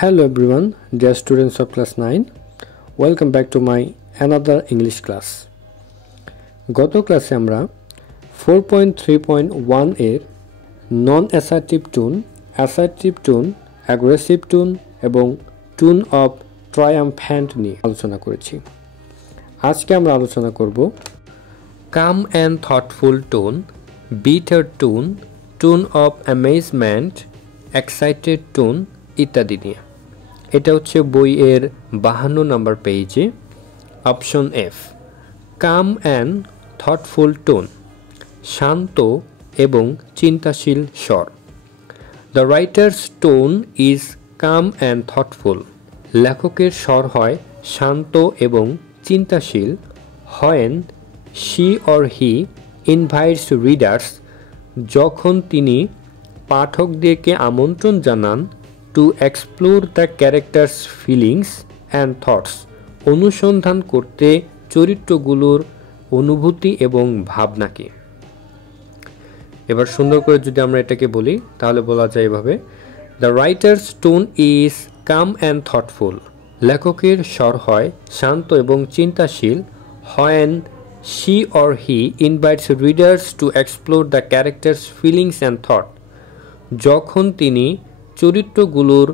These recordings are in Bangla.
Hello everyone, dear students of class 9. Welcome back to my another English class. গত ক্লাসে আমরা 4.3.1 এর non assertive tone, assertive tone, aggressive tone এবং টোন অফ ট্রায়াম্ফ্যান্ট নিয়ে আলোচনা করেছি। আজকে আমরা আলোচনা করব calm and thoughtful tone, bitter tone, tone of amazement, excited tone ইত্যাদি নিয়ে। এটা হচ্ছে বইয়ের 52 নম্বর পেজে। Option F, calm and thoughtful tone, শান্ত এবং চিন্তাশীল স্বর। The writer's tone is calm and thoughtful. লেখকের স্বর হয় শান্ত এবং চিন্তাশীল। When she or he invites readers, যখন তিনি পাঠকদেরকে আমন্ত্রণ জানান two explore the characters feelings and thoughts, অনুসন্ধান করতে চরিত্রগুলোর অনুভূতি এবং ভাবনাকে। এবার সুন্দর করে যদি আমরা এটাকে বলি তাহলে বলা যায় এভাবে, the writer's tone is calm and thoughtful. লেখকের স্বর হয় শান্ত এবং চিন্তাশীল। When she or he invites readers to explore the characters feelings and thought, যখন তিনি চরিত্রগুলোর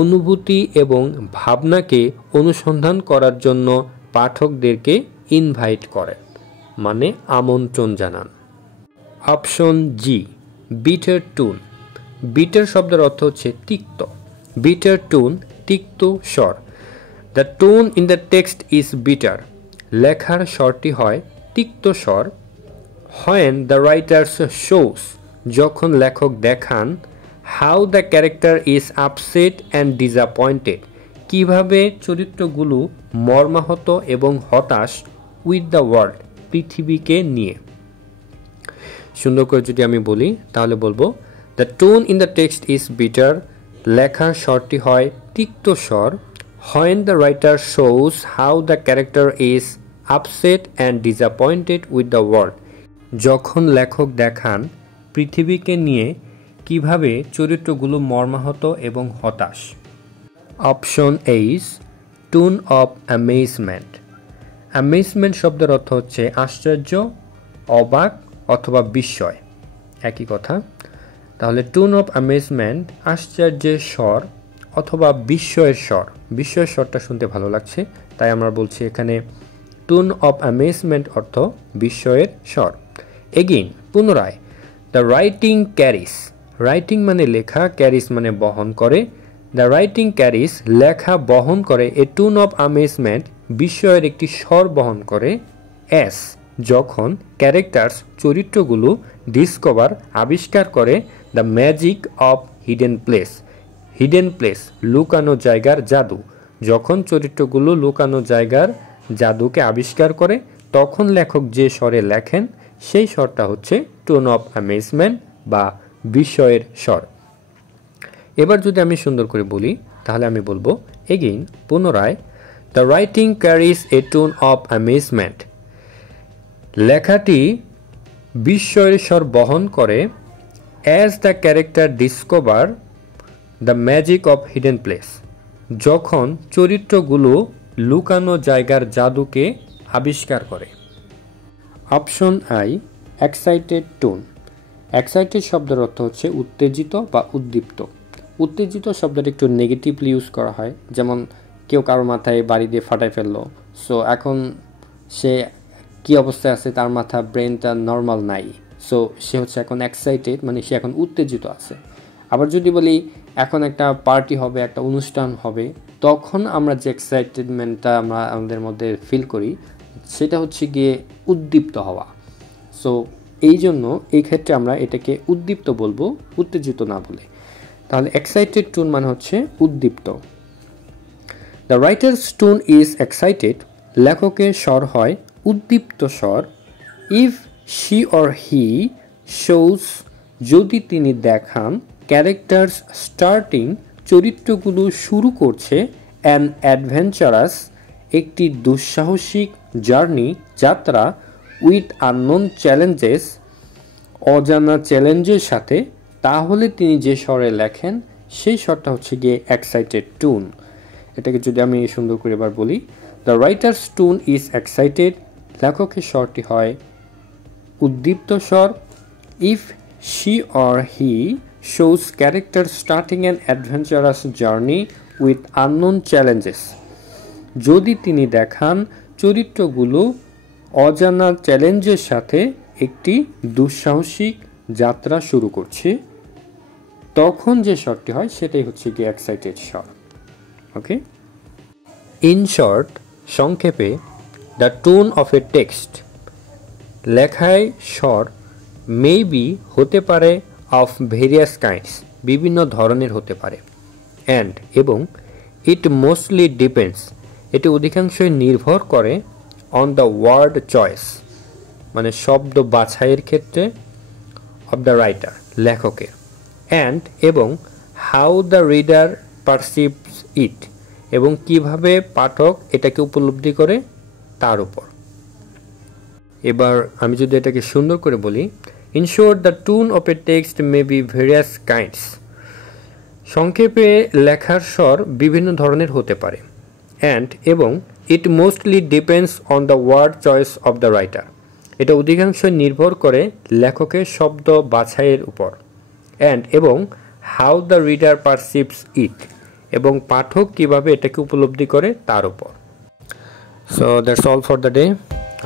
অনুভূতি এবং ভাবনাকে অনুসন্ধান করার জন্য পাঠকদেরকে ইনভাইট করেন, মানে আমন্ত্রণ জানান। অপশন জি, বিটার টোন। বিটার শব্দের অর্থ হচ্ছে তিক্ত। বিটার টোন, তিক্ত স্বর। The tone in the text is bitter. লেখার স্বরটি হয় তিক্ত স্বর। হোয়েন দ্য রাইটার্স শোস, যখন লেখক দেখান how the character is upset and disappointed, কীভাবে চরিত্রগুলো মর্মাহত এবং হতাশ উইথ দ্য ওয়ার্ল্ড, পৃথিবীকে নিয়ে। সুন্দর করে যদি আমি বলি তাহলে বলবো, the tone in the text is bitter. লেখার স্বরটি হয় তিক্ত স্বর। When the writer shows how the character is upset and disappointed with the world, যখন লেখক দেখান পৃথিবীকে নিয়ে কিভাবে চরিত্রগুলো মর্মাহত এবং হতাশ। Option H, tone of amazement. Amazement শব্দের অর্থ হচ্ছে আশ্চর্য, অবাক অথবা বিস্ময়, একই কথা। তাহলে টোন অফ অ্যামেজমেন্ট আশ্চর্যের স্বর অথবা বিস্ময়ের স্বর। বিস্ময়ের স্বরটা শুনতে ভালো লাগছে, তাই আমরা বলছি এখানে টোন অফ অ্যামেজমেন্ট অর্থ বিস্ময়ের স্বর। এগেইন, পুনরায়, দ্য রাইটিং ক্যারিস। রাইটিং মানে লেখা, ক্যারিস মানে বহন করে। দ্য রাইটিং ক্যারিস, লেখা বহন করে এ টোন অফ অ্যামেজমেন্ট, বিস্ময়ের একটি স্বর বহন করে। এস, যখন ক্যারেক্টার্স, চরিত্রগুলো ডিসকভার, আবিষ্কার করে the magic of hidden place. Hidden place, লুকানো জায়গার জাদু। যখন চরিত্রগুলো লুকানো জায়গার জাদুকে আবিষ্কার করে তখন লেখক যে স্বরে লেখেন সেই স্বরটা হচ্ছে টোন অফ অ্যামেজমেন্ট বা বিস্ময়ের স্বর। এবার যদি আমি সুন্দর করে বলি তাহলে আমি বলবো এগেইন, পুনরায়, the writing caries A tone of amazement. লেখাটি বিস্ময়ের স্বর বহন করে as the character discover the magic of hidden place, যখন চরিত্রগুলো লুকানো জায়গার জাদুকে আবিষ্কার করে। Option I, excited tone. Excited শব্দের অর্থ হচ্ছে উত্তেজিত বা উদ্দীপ্ত। উত্তেজিত শব্দটা একটু নেগেটিভলি ইউজ করা হয়, যেমন কেউ কারো মাথায় বাড়ি দিয়ে ফাটাই ফেললো, সো এখন সে কি অবস্থায় আছে, তার মাথা ব্রেনটা নর্মাল নাই, সো সে হচ্ছে এখন এক্সাইটেড, মানে সে এখন উত্তেজিত আছে। আবার যদি বলি এখন একটা পার্টি হবে, একটা অনুষ্ঠান হবে, তখন আমরা যে এক্সাইটেডমেন্টটা আমরা আমাদের মধ্যে ফিল করি সেটা হচ্ছে গিয়ে উদ্দীপ্ত হওয়া। সো এই জন্য এই ক্ষেত্রে আমরা এটাকে উদ্দীপ্ত বলবো, উত্তেজিত না বলে। তাহলে এক্সাইটেড টোন মানে হচ্ছে উদ্দীপ্ত। The writer's tone is excited. লেখকের স্বর হয় উদ্দীপ্ত স্বর। If she or he shows, যদি তিনি দেখান, ক্যারেক্টার্স স্টার্টিং, চরিত্রগুলো শুরু করছে, অ্যান অ্যাডভেঞ্চারাস, একটি দুঃসাহসিক জার্নি, যাত্রা, উইথ আননোন চ্যালেঞ্জেস, অজানা চ্যালেঞ্জের সাথে, তাহলে তিনি যে স্বরে লেখেন সেই স্বরটা হচ্ছে গিয়ে এক্সাইটেড টোন। এটাকে যদি আমি সুন্দর করে এবার বলি, the writer's tone is excited, লেখকের স্বরটি হয় উদ্দীপ্ত স্বর। If she or he shows character starting an adventurous journey with unknown challenges, যদি তিনি দেখান চরিত্রগুলো অজানা চ্যালেঞ্জের সাথে একটি দুঃসাহসিক যাত্রা শুরু করছে, তখন যে স্বরটি হয় সেটাই হচ্ছে কি এক্সাইটেড স্বর। ওকে, ইন শর্ট, সংক্ষেপে, the tone of a text, লেখায় স্বর মেবি হতে পারে অফ ভেরিয়াস কাইন্ডস, বিভিন্ন ধরনের হতে পারে, অ্যান্ড এবং ইট মোস্টলি ডিপেন্ডস, এটি অধিকাংশই নির্ভর করে অন দ্য ওয়ার্ড চয়েস, মানে শব্দ বাছাইয়ের ক্ষেত্রে, অফ দ্য রাইটার, লেখকের, অ্যান্ড এবং how the reader perceives it, এবং কিভাবে পাঠক এটাকে উপলব্ধি করে তার উপর। এবার আমি যদি এটাকে সুন্দর করে বলি, in short the tone of a text may be various kinds, সংক্ষেপে লেখার স্বর বিভিন্ন ধরনের হতে পারে, অ্যান্ড এবং it mostly depends on the word choice of the writer, এটা অধিকাংশ নির্ভর করে লেখকের শব্দ বাছাইয়ের উপর, অ্যান্ড এবং how the reader perceives it, এবং পাঠক কিভাবে এটাকে উপলব্ধি করে তার উপর। So that's all for the day.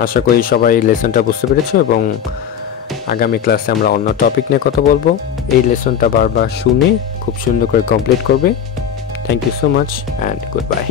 আশা করি সবাই লেসনটা বুঝতে পেরেছো, এবং আগামী ক্লাসে আমরা অন্য টপিক নিয়ে কথা বলবো। এই লেসনটা বারবার শুনে খুব সুন্দর করে কমপ্লিট করবে। Thank you so much and good by.